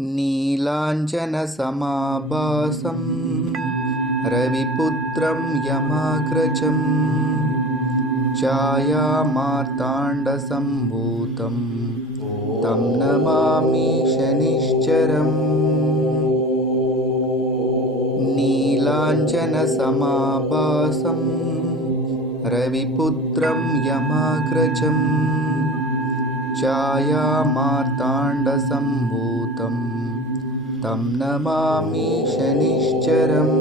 नीलाञ्जनसमाभासं रविपुत्रं यमाग्रजं छायामार्ताण्डसम्भूतं तं नमामि शनिश्चरम्। नीलाञ्जनसमाभासं रविपुत्रं यमाग्रजं छायामार्ताण्डसम्भूतं तं नमामि शनिश्चरम्।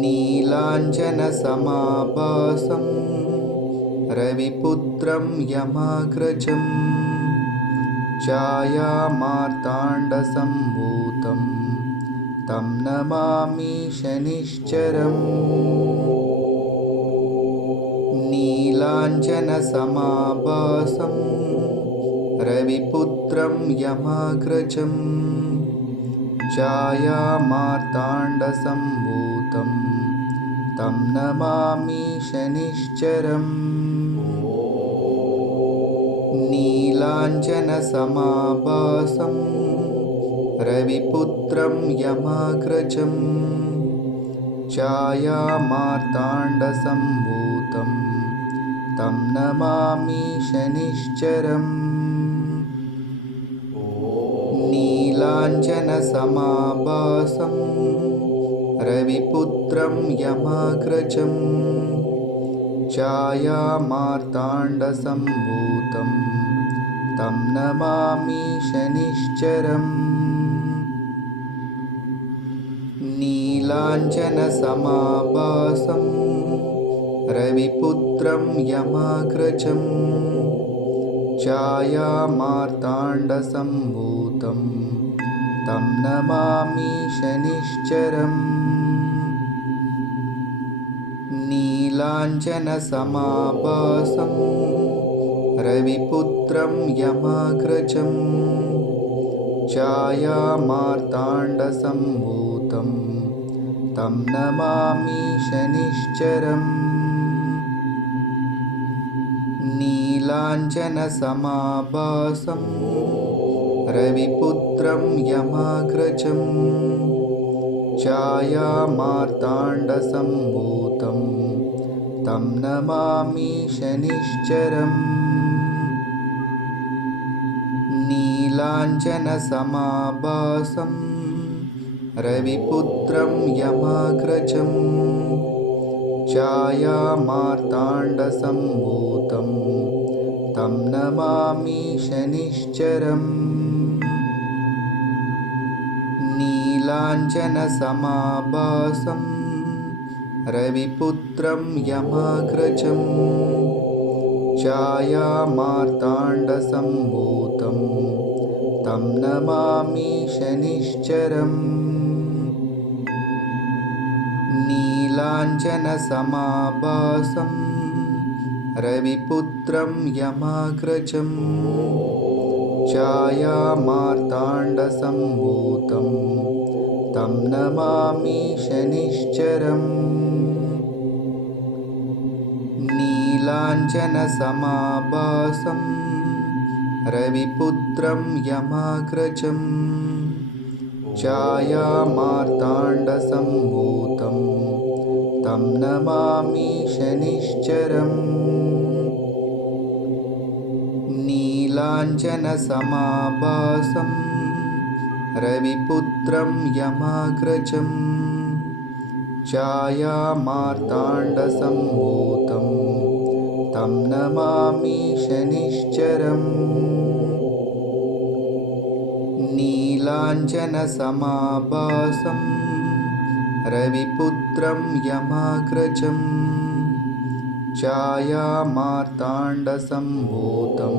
नीलाञ्जनसमाभासं रविपुत्रं यमाग्रजं छायामार्ताण्डसम्भूतं तं नमामि शनिश्चरम्। नीलाञ्जनसमाभासं रविपुत्रं यमाग्रजं छायामार्ताण्डसम्भूतं तं नमामि शनिश्चरम्। नीलाञ्जनसमाभासं रविपुत्रं यमाग्रजं छायामार्ताण्डसम्भूतं तं नमामि शनिश्चरम्। नीलाञ्जनसमाभासं रविपुत्रं यमाग्रजं छायामार्ताण्डसम्भूतं तं नमामि शनिश्चरम्। नीलाञ्जनसमाभासं रविपुत्रं यमाग्रजं छायामार्ताण्डसम्भूतं तं नमामि शनिश्चरम्। नीलाञ्जनसमाभासं रविपुत्रं यमाग्रजं छायामार्ताण्डसम्भूतं तं नमामि शनिश्चरम्। नीलाञ्जनसमाभासं रविपुत्रं यमाग्रजं छायामार्ताण्डसम्भूतं तं नमामि शनिश्चरम्। नीलाञ्जनसमाभासं रविपुत्रं यमाग्रजं छायामार्ताण्डसम्भूतं तं नमामि शनिश्चरम्। नीलाञ्जनसमाभासं रविपुत्रं यमाग्रजं छायामार्ताण्डसम्भूतं तं नमामि शनिश्चरम्। नीलाञ्जनसमाभासं रविपुत्रं यमाग्रजं छायामार्ताण्डसम्भूतं तं नमामि शनिश्चरम्। नीलाञ्जनसमाभासं रविपुत्रं यमाग्रजं छायामार्ताण्डसम्भूतं तं नमामि शनिश्चरम्। नीलाञ्जनसमाभासं रविपुत्रं यमाग्रजं छायामार्ताण्डसम्भूतं तं नमामि शनिश्चरम्। नीलाञ्जनसमाभासं रविपुत्रं यमाग्रजं छायामार्ताण्डसम्भूतं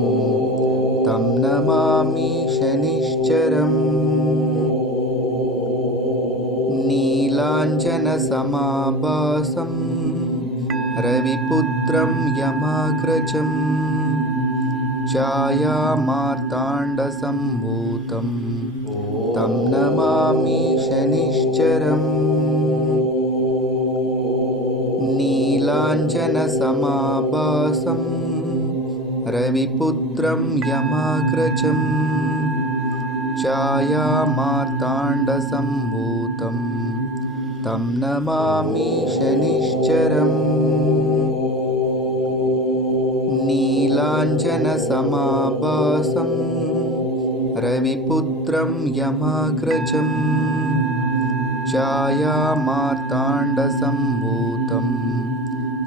तं नमामि शनिश्चरम्। नीलाञ्जनसमाभासं रविपुत्रं यमाग्रजं छायामार्ताण्डसम्भूतं तं नमामि शनिश्चरम्। नीलाञ्जनसमाभासं रविपुत्रं यमाग्रजं छायामार्ताण्डसम्भूतं तं नमामि शनिश्चरम् नीलाञ्जनसमाभासं रविपुत्रं यमाग्रजं छायामार्ताण्डसम्भूतं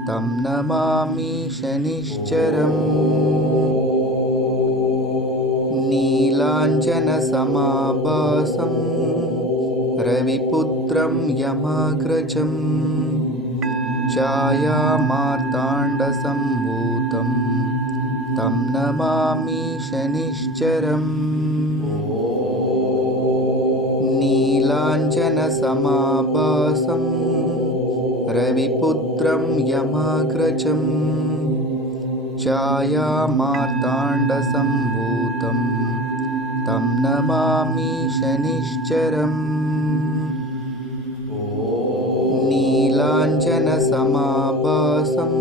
तं नमामि शनिश्चरम् नीलाञ्जनसमाभासं रविपुत्रं यमाग्रजं छायामार्ताण्डसम्भूतं तं नमामि शनिश्चरम् नीलाञ्जनसमाभासं रविपुत्रं यमाग्रजं छायामार्ताण्डसम्भूतं तं नमामि शनिश्चरम् नीलाञ्जनसमाभासं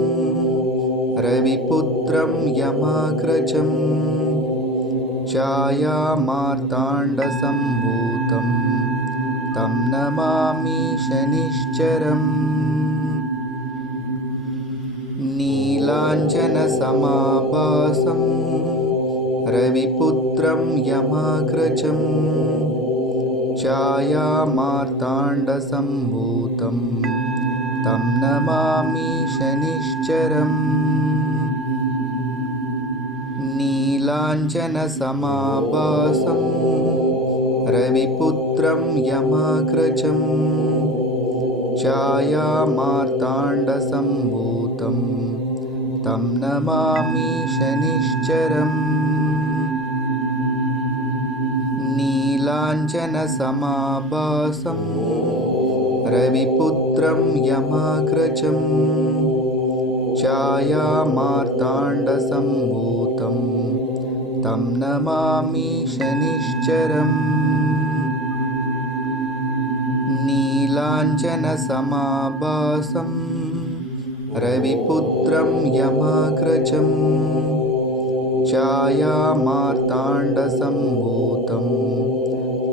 रविपुत्रं यमाग्रजं छायामार्ताण्डसम्भूतं तं नमामि शनिश्चरम् नीलाञ्जनसमाभासं रविपुत्रं यमाग्रजं छायामार्ताण्डसम्भूतं तं नमामि शनिश्चरम् नीलाञ्जनसमाभासं रविपुत्रं यमाग्रजं छायामार्ताण्डसम्भूतं तं नमामि शनिश्चरम् नीलाञ्जनसमाभासं रविपुत्रं यमाग्रजं छायामार्ताण्डसम्भूतं तं नमामि शनिश्चरम् नीलाञ्जनसमाभासं रविपुत्रं यमाग्रजं छायामार्ताण्डसम्भूतं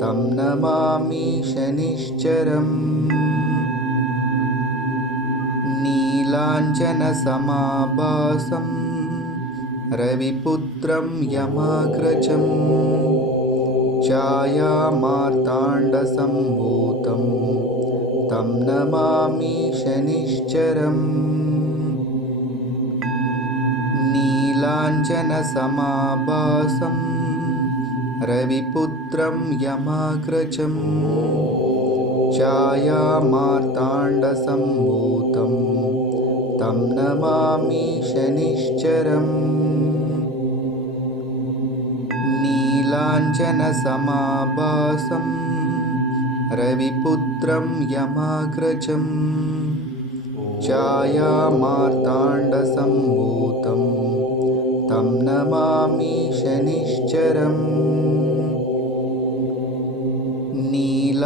तं नमामि शनिश्चरम् नीलाञ्जनसमाभासं रविपुत्रं यमाग्रजं छायामार्ताण्डसम्भूतं तं नमामि शनिश्चरम् नीलाञ्जनसमाभासं रविपुत्रं यमाग्रजं छायामार्ताण्डसम्भूतं तं नमामि शनिश्चरम् नीलाञ्जनसमाभासं रविपुत्रं यमाग्रजं छायामार्ताण्डसम्भूतं तं नमामि शनिश्चरम् नीलाञ्जनसमाभासं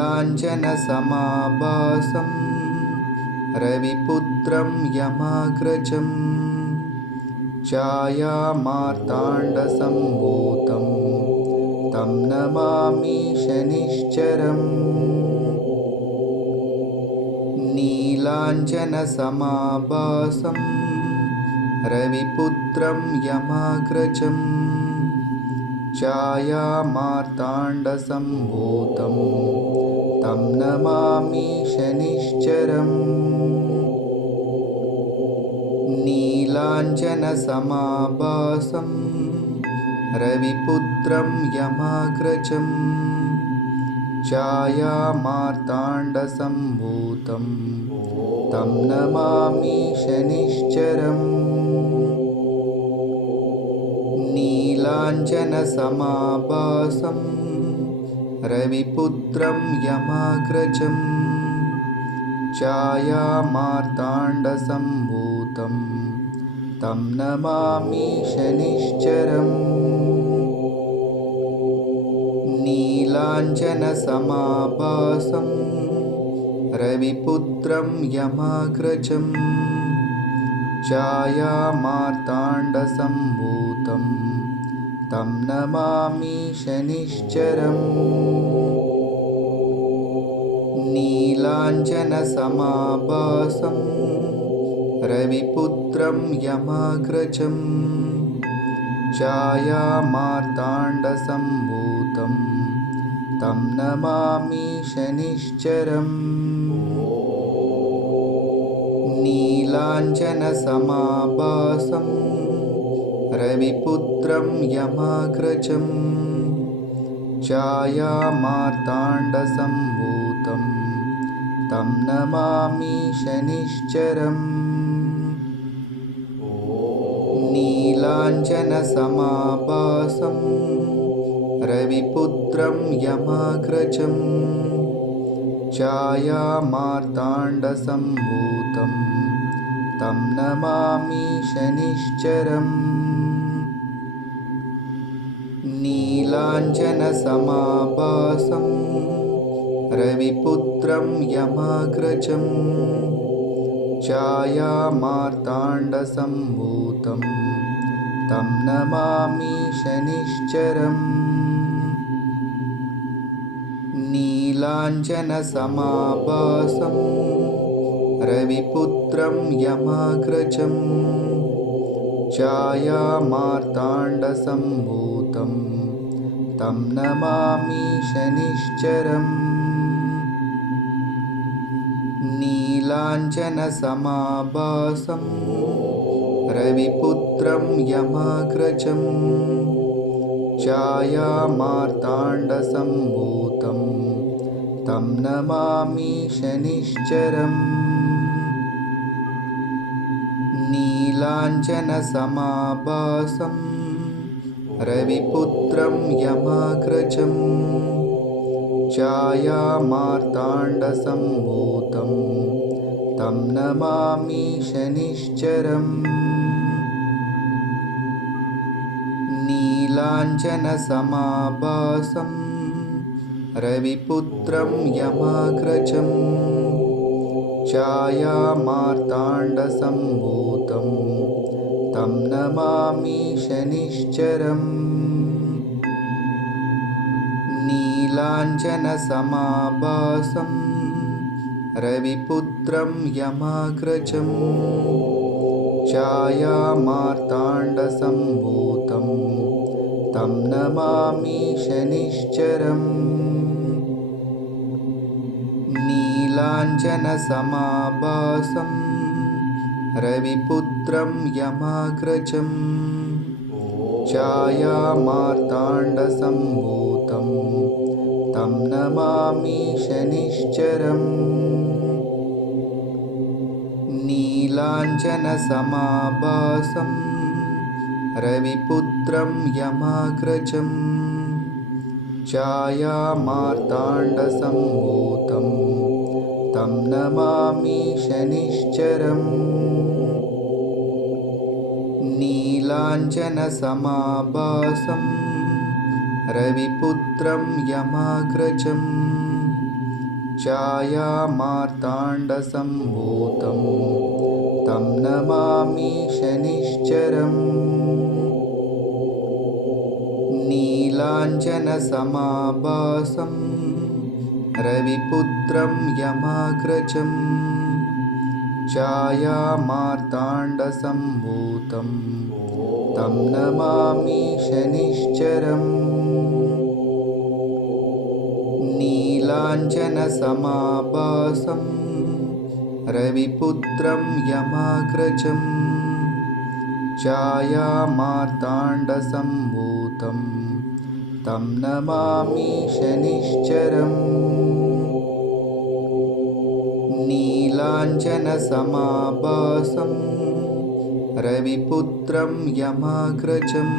रविपुत्रं यमाग्रजं छायामार्ताण्डसम्भूतं तं नमामि शनिश्चरम् नीलाञ्जनसमाभासं रविपुत्रं यमाग्रजं छायामार्ताण्डसम्भूतं तं नमामि शनिश्चरम् नीलाञ्जनसमाभासं रविपुत्रं यमाग्रजं छायामार्ताण्डसम्भूतं तं नमामि शनिश्चरम् नीलाञ्जनसमाभासं रविपुत्रं यमाग्रजं छायामार्ताण्डसम्भूतं तं नमामि शनिश्चरम् नीलाञ्जनसमाभासं रविपुत्रं यमाग्रजं छायामार्ताण्डसम्भूतं तं नमामि शनिश्चरम् नीलाञ्जनसमाभासं रविपुत्रं यमाग्रजं छायामार्ताण्डसम्भूतं तं नमामि शनिश्चरम् नीलाञ्जनसमाभासं रविपुत्रं यमाग्रजं छायामार्ताण्डसम्भूतं तं नमामि शनिश्चरम् नीलाञ्जनसमाभासं रविपुत्रं यमाग्रजं छायामार्ताण्डसम्भूतं तं नमामि शनिश्चरम् नीलाञ्जनसमाभासं रविपुत्रं यमाग्रजं छायामार्ताण्डसम्भूतं तं नमामि शनिश्चरम् नीलाञ्जनसमाभासं रविपुत्रं यमाग्रजं छायामार्ताण्डसम्भूतं तं नमामि शनिश्चरम् नीलाञ्जनसमाभासं रविपुत्रं यमाग्रजं छायामार्ताण्डसम्भूतं तं नमामि शनिश्चरम् नीलाञ्जनसमाभासं रविपुत्रं यमाग्रजं छायामार्ताण्डसम्भूतं तं नमामि शनिश्चरम् नीलाञ्जनसमाभासं रविपुत्रं यमाग्रजं छायामार्ताण्डसम्भूतं तं नमामि शनिश्चरम् नीलाञ्जनसमाभासं रविपुत्रं यमाग्रजं छायामार्ताण्डसम्भूतं तं नमामि शनिश्चरम् नीलाञ्जनसमाभासं रविपुत्रं यमाग्रजं छायामार्ताण्डसम्भूतं तं नमामि शनिश्चरम् नीलाञ्जनसमाभासं रविपुत्रं यमाग्रजं छायामार्ताण्डसम्भूतं तं नमामि शनिश्चरम् नीलाञ्जनसमाभासं रविपुत्रं यमाग्रजं छायामार्ताण्डसम्भूतं तं नमामि शनिश्चरम् नीलाञ्जनसमाभासं रविपुत्रं यमाग्रजं छायामार्ताण्डसम्भूतं तं नमामि शनिश्चरम् नीलाञ्जनसमाभासं रविपुत्रं यमाग्रजं छायामार्ताण्डसम्भूतं तं नमामि शनिश्चरम् नीलाञ्जनसमाभासं रविपुत्रं यमाग्रजं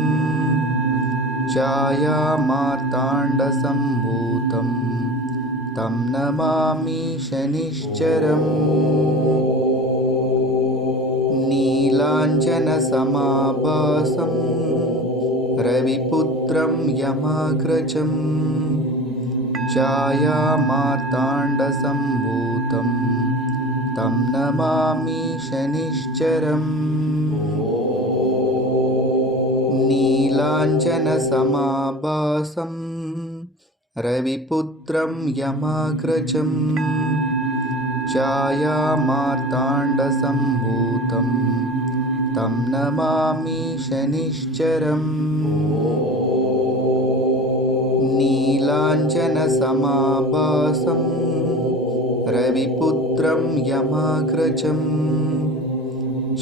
छायामार्ताण्डसम्भूतं तं नमामि शनिश्चरम् नीलाञ्जनसमाभासं रविपुत्रं यमाग्रजं छायामार्ताण्डसम्भूतं तं नमामि शनिश्चरम् नीलाञ्जनसमाभासं रविपुत्रं यमाग्रजं छायामार्ताण्डसम्भूतं तं नमामि शनिश्चरम् नीलाञ्जनसमाभासं रविपुत्रं यमाग्रजं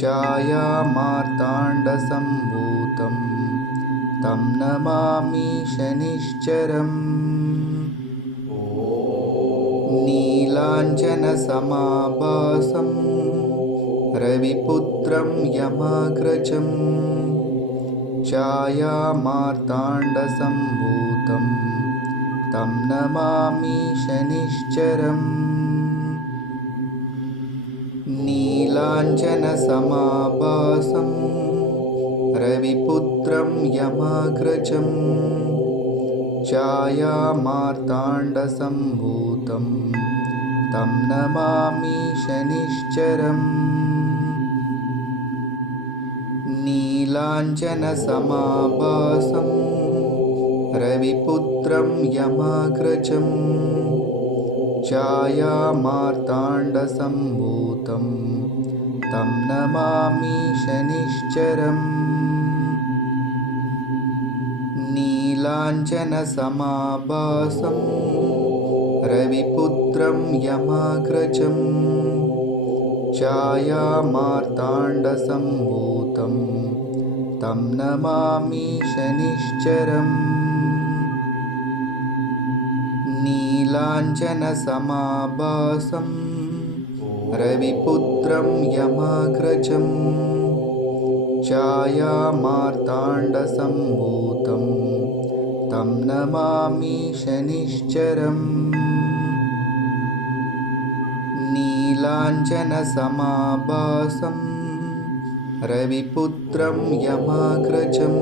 छायामार्ताण्डसम्भूतं तं नमामि शनिश्चरम् नीलाञ्जनसमाभासं रविपुत्रं यमाग्रजं छायामार्ताण्डसम्भूतं तं नमामि शनिश्चरम् नीलाञ्जनसमाभासं रविपुत्रं यमाग्रजं छायामार्ताण्डसम्भूतं तं नमामि शनिश्चरम् नीलाञ्जनसमाभासं रविपुत्रं यमाग्रजं छायामार्ताण्डसम्भूतं तं नमामि शनिश्चरम् नीलाञ्जनसमाभासं रविपुत्रं यमाग्रजं छायामार्ताण्डसम्भूतं तं नमामि शनिश्चरम् नीलाञ्जनसमाभासं रविपुत्रं यमाग्रजं छायामार्ताण्डसम्भूतं तं नमामि शनिश्चरम् नीलाञ्जनसमाभासं रविपुत्रं यमाग्रजं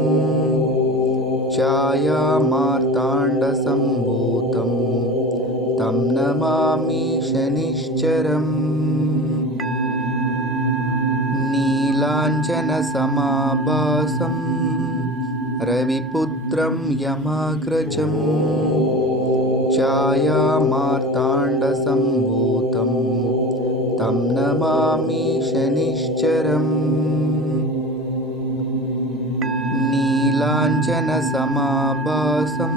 छायामार्ताण्डसम्भूतं तं नमामि शनिश्चरम् नीलाञ्जनसमाभासं रविपुत्रं यमाग्रजं छायामार्ताण्डसम्भूतं तं नमामि शनिश्चरम् नीलाञ्जनसमाभासं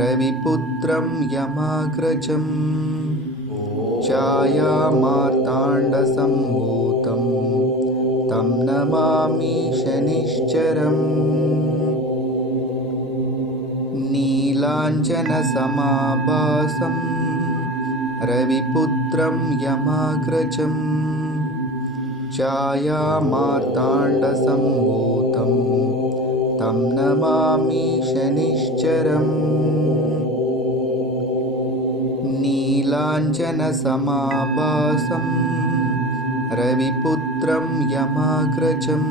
रविपुत्रं यमाग्रजं छायामार्ताण्डसम्भूतं तं नमामि शनिश्चरम् नीलाञ्जनसमाभासं रविपुत्रं यमाग्रजं छायामार्ताण्डसम्भूतं तं नमामि शनिश्चरम् नीलाञ्जनसमाभासं रविपुत्रं यमाग्रजं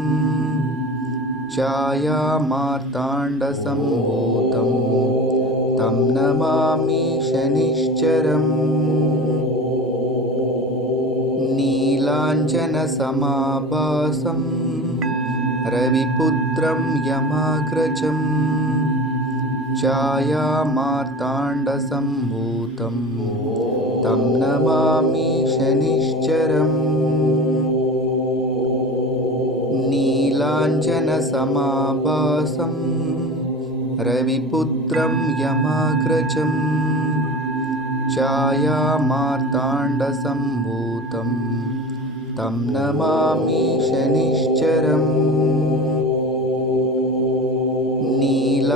छायामार्ताण्डसम्भूतं तं नमामि शनिश्चरम् नीलाञ्जनसमाभासं रविपुत्रं यमाग्रजं छायामार्ताण्डसम्भूतं तं नमामि शनिश्चरम् नीलाञ्जनसमाभासं रविपुत्रं यमाग्रजं छायामार्ताण्डसम्भूतं तं नमामि शनिश्चरम् नीलाञ्जनसमाभासं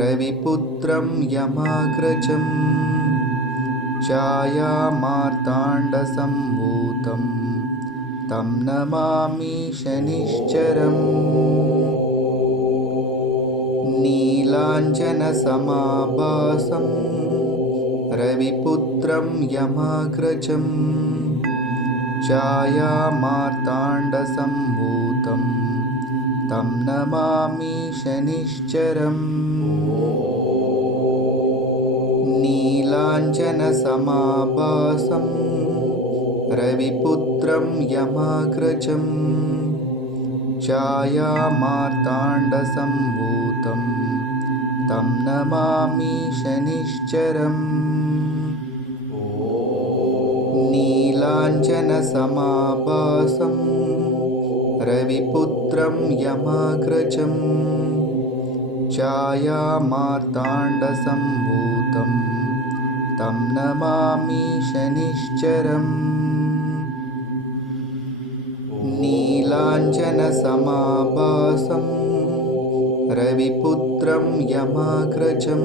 रविपुत्रं यमाग्रजं छायामार्ताण्डसम्भूतं तं नमामि शनिश्चरम् नीलाञ्जनसमाभासं रविपुत्रं यमाग्रजं छायामार्ताण्डसम्भूतं तं नमामि शनिश्चरम् नीलाञ्जनसमाभासं रविपुत्रं यमाग्रजं छायामार्ताण्डसम्भूतं तं नमामि शनिश्चरम् नीलाञ्जनसमाभासं रविपुत्रं यमाग्रजं छायामार्ताण्डसम्भूतं तं नमामि शनिश्चरम् नीलाञ्जनसमाभासं रविपुत्रं यमाग्रजं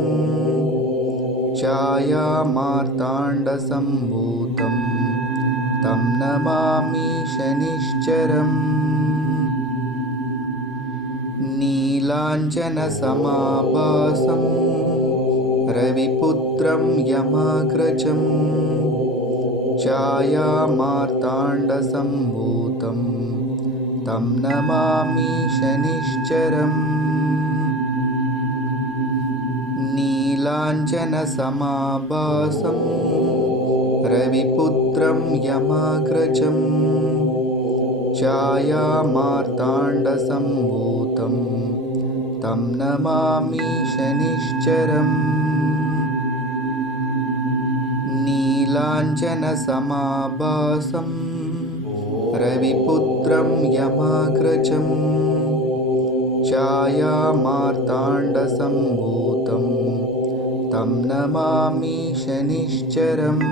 छायामार्ताण्डसम्भूतं तं नमामि शनिश्चरम् नीलाञ्जनसमाभासं रविपुत्रं यमाग्रजं छायामार्ताण्डसम्भूतं तं नमामि शनिश्चरम् नीलाञ्जनसमाभासं रविपुत्रं यमाग्रजं छायामार्ताण्डसम्भूतं तं नमामि शनिश्चरम् नीलाञ्जनसमाभासं रविपुत्रं यमाग्रजं छायामार्ताण्डसम्भूतं तं नमामि शनिश्चरम्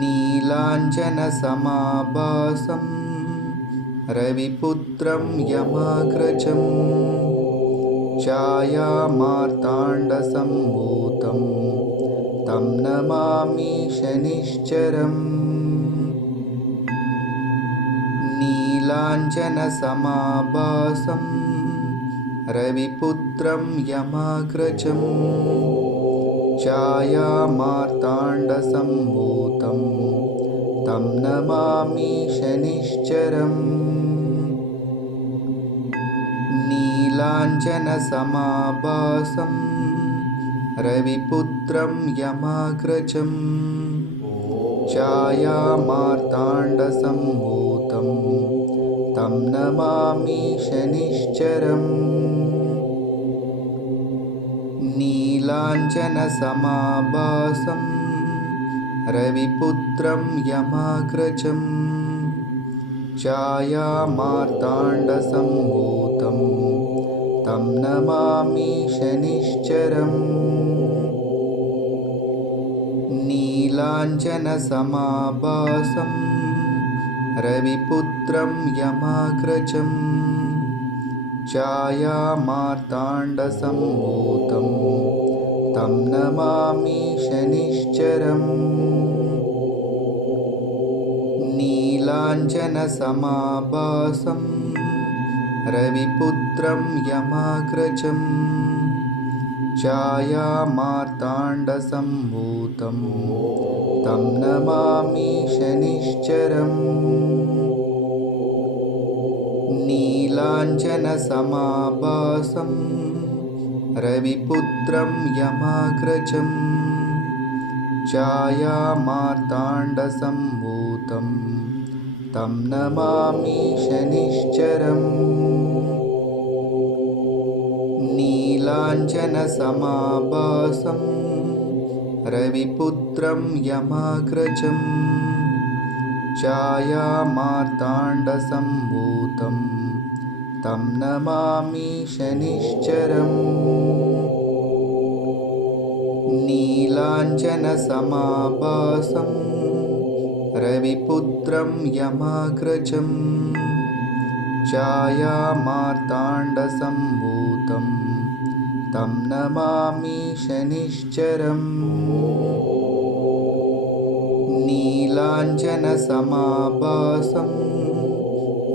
नीलाञ्जनसमाभासं रविपुत्रं यमाग्रजं छायामार्ताण्डसम्भूतं तं नमामि शनिश्चरम् नीलाञ्जनसमाभासं रविपुत्रं यमाग्रजं छायामार्ताण्डसम्भूतं तं नमामि शनिश्चरम् नीलाञ्जनसमाभासं रविपुत्रं यमाग्रजं छायामार्ताण्डसम्भूतं तं नमामि शनिश्चरम् नीलाञ्जनसमाभासं रविपुत्रं यमाग्रजं छायामार्ताण्डसम्भूतं तं नमामि शनिश्चरम् नीलाञ्जनसमाभासं रविपुत्रं यमाग्रजं छायामार्ताण्डसम्भूतं तं नमामि शनिश्चरम् नीलाञ्जनसमाभासं रविपुत्रं यमाग्रजं छायामार्ताण्डसम्भूतं तं नमामि शनिश्चरम् नीलाञ्जनसमाभासं रविपुत्रं यमाग्रजं छायामार्ताण्डसम्भूतं तं नमामि शनिश्चरम् नीलाञ्जनसमाभासं रविपुत्रं यमाग्रजं छायामार्ताण्डसम्भूतं तं नमामि शनिश्चरम् नीलाञ्जनसमाभासं रविपुत्रं यमाग्रजं छायामार्ताण्डसम्भूतं तं नमामि शनिश्चरम् नीलाञ्जनसमाभासं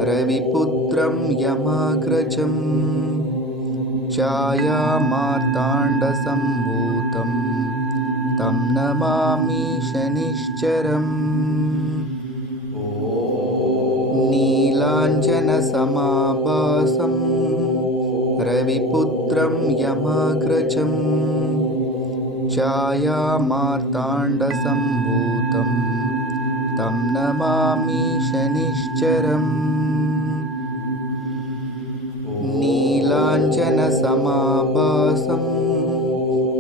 रविपुत्रं यमाग्रजं छायामार्ताण्डसम्भूतं तं नमामि शनिश्चरम् नीलाञ्जनसमाभासं रविपुत्रं यमाग्रजं छायामार्ताण्डसम्भूतं तं नमामि शनिश्चरम्। नीलाञ्जनसमाभासं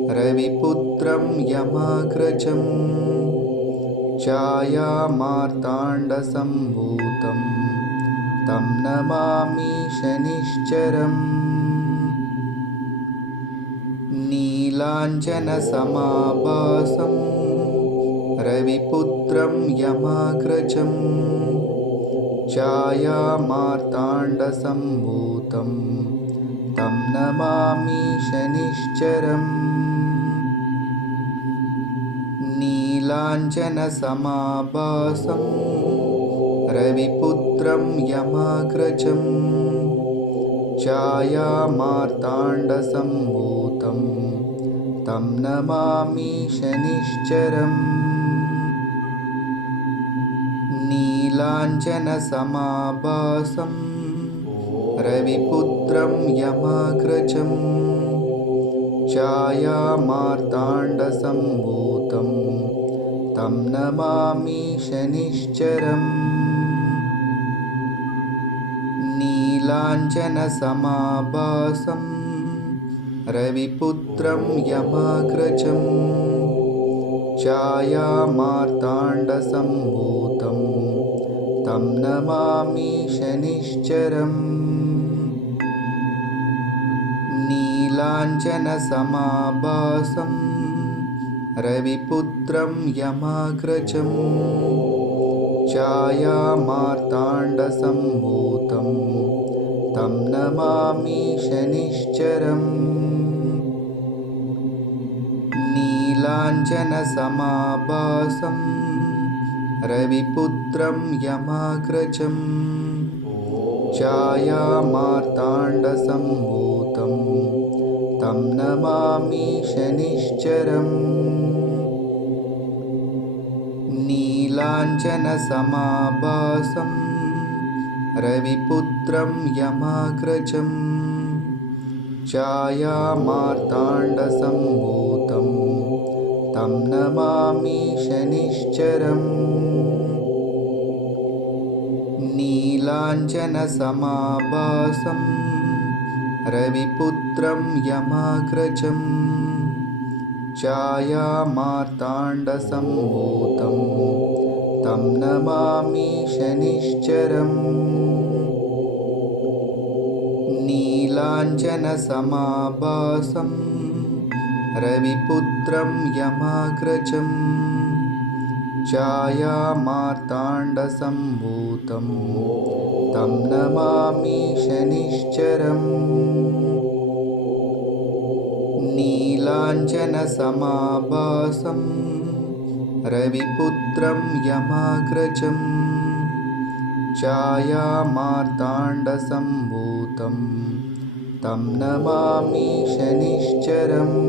रविपुत्रं यमाग्रजं छायामार्ताण्डसम्भूतं तं नमामि शनिश्चरम्। नीलाञ्जनसमाभासं रविपुत्रं यमाग्रजं छायामार्ताण्डसम्भूतं तं नमामि शनिश्चरम्। नीलाञ्जनसमाभासं रविपुत्रं यमाग्रजं छायामार्ताण्डसम्भूतं तं नमामि शनिश्चरम्। नीलाञ्जनसमाभासं रविपुत्रं यमाग्रजं छायामार्ताण्डसम्भूतं तं नमामि शनिश्चरम्। नीलाञ्जनसमाभासं रविपुत्रं यमाग्रजं छायामार्ताण्डसम्भूतं तं नमामि शनिश्चरम्। नीलाञ्जनसमाभासं रविपुत्रं यमाग्रजं छायामार्ताण्डसम्भूतं तं नमामि शनिश्चरम्। नीलाञ्जनसमाभासं रविपुत्रं यमाग्रजं छायामार्ताण्डसम्भूतं तं नमामि शनिश्चरम्। नीलाञ्जनसमाभासं रविपुत्रं यमाग्रजं छायामार्ताण्डसम्भूतं तं नमामि शनिश्चरम्। नीलाञ्जनसमाभासं रविपुत्रं यमाग्रजं छायामार्ताण्डसम्भूतं तं नमामि शनिश्चरम्। नीलाञ्जनसमाभासं रविपुत्रं यमाग्रजं छायामार्ताण्डसम्भूतं तं नमामि शनिश्चरम्। नीलाञ्जनसमाभासं रविपुत्रं यमाग्रजं छायामार्ताण्डसम्भूतं तं नमामि शनिश्चरम्।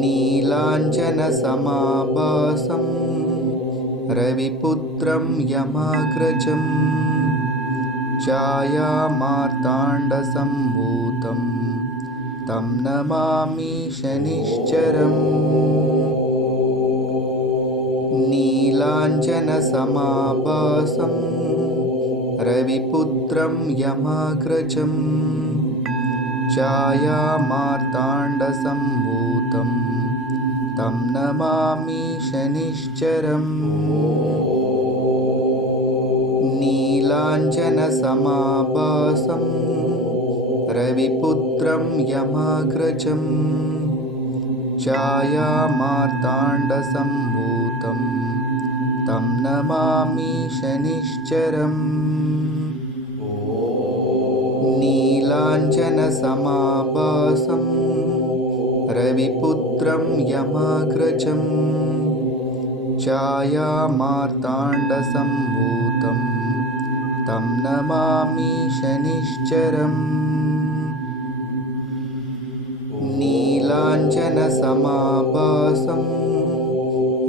नीलाञ्जनसमाभासं रविपुत्रं यमाग्रजं छायामार्ताण्डसम्भूतं तं नमामि शनिश्चरम्। नीलाञ्जनसमाभासं रविपुत्रं यमाग्रजं छायामार्ताण्डसम्भूतं तं नमामि शनिश्चरम्। नीलाञ्जनसमाभासं रविपुत्रं यमाग्रजं छायामार्ताण्डसम्भूतं तं नमामि शनिश्चरम्। नीलाञ्जनसमाभासं रविपुत्रं यमाग्रजं छायामार्ताण्डसम्भूतं तं नमामि शनिश्चरम्। नीलाञ्जनसमाभासं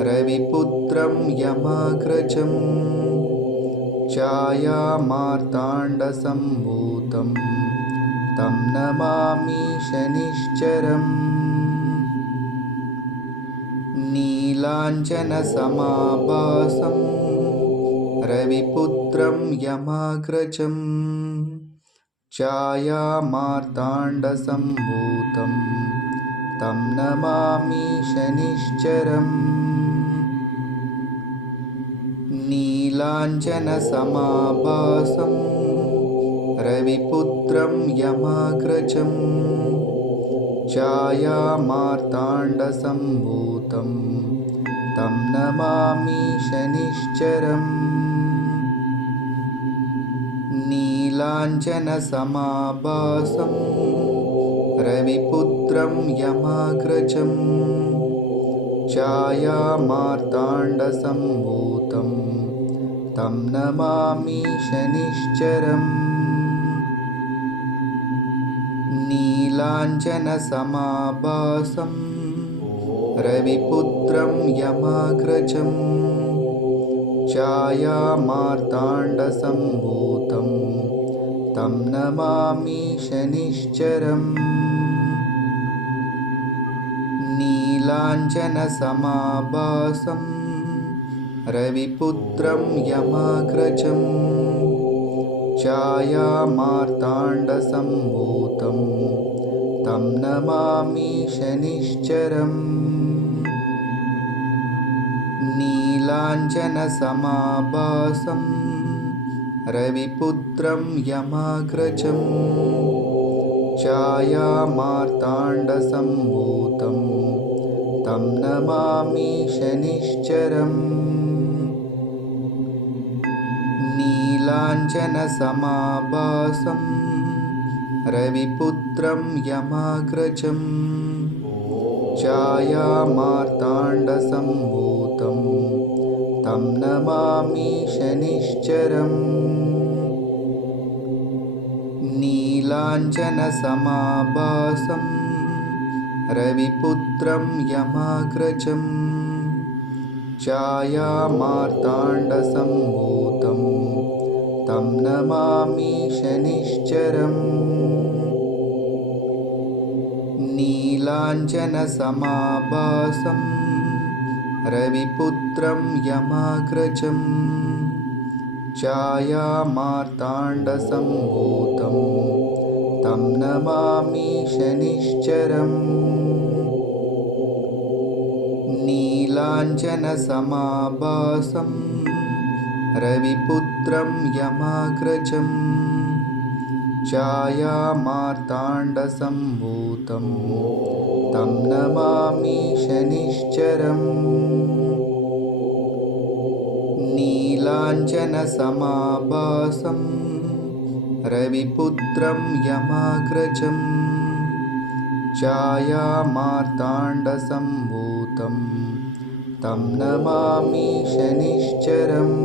रविपुत्रं यमाग्रजं छायामार्ताण्डसम्भूतं तं नमामि शनिश्चरम्। नीलाञ्जनसमाभासं रविपुत्रं यमाग्रजं छायामार्ताण्डसम्भूतं तं नमामि शनिश्चरम् नीलाञ्जनसमाभासं रविपुत्रं यमाग्रजं छायामार्ताण्डसम्भूतं तं नमामि शनिश्चरम् नीलाञ्जनसमाभासं रविपुत्रं यमाग्रजं छायामार्ताण्डसम्भूतं तं नमामि शनिश्चरम् नीलाञ्जनसमाभासं रविपुत्रं यमाग्रजं छायामार्ताण्डसम्भूतं तं नमामि शनिश्चरम् नीलाञ्जनसमाभासं रविपुत्रं यमाग्रजं छायामार्ताण्डसम्भूतं तं नमामि शनिश्चरम् नीलाञ्जनसमाभासं रविपुत्रं यमाग्रजं छायामार्ताण्डसम्भूतं तं नमामि शनिश्चरम् नीलाञ्जनसमाभासं रविपुत्रं यमाग्रजं छायामार्ताण्डसम्भूतं तं नमामि शनिश्चरम् नीलाञ्जनसमाभासं रविपुत्रं यमाग्रजं छायामार्ताण्डसम्भूतं तं नमामि शनिश्चरम् नीलाञ्जनसमाभासं रविपुत्रं यमाग्रजं छायामार्ताण्डसम्भूतं तं नमामि शनिश्चरम् नीलाञ्जनसमाभासं रविपुत्रं यमाग्रजं छायामार्ताण्डसम्भूतं तं नमामि शनिश्चरम् नीलाञ्जनसमाभासं रविपुत्रं यमाग्रजं छायामार्ताण्डसम्भूतं तं नमामि शनिश्चरम् नीलाञ्जनसमाभासं रविपुत्रं यमाग्रजं छायामार्ताण्डसम्भूतं तं नमामि शनिश्चरम् नीलाञ्जनसमाभासं रविपुत्रं यमाग्रजं छायामार्ताण्डसम्भूतं तं नमामि शनिश्चरम्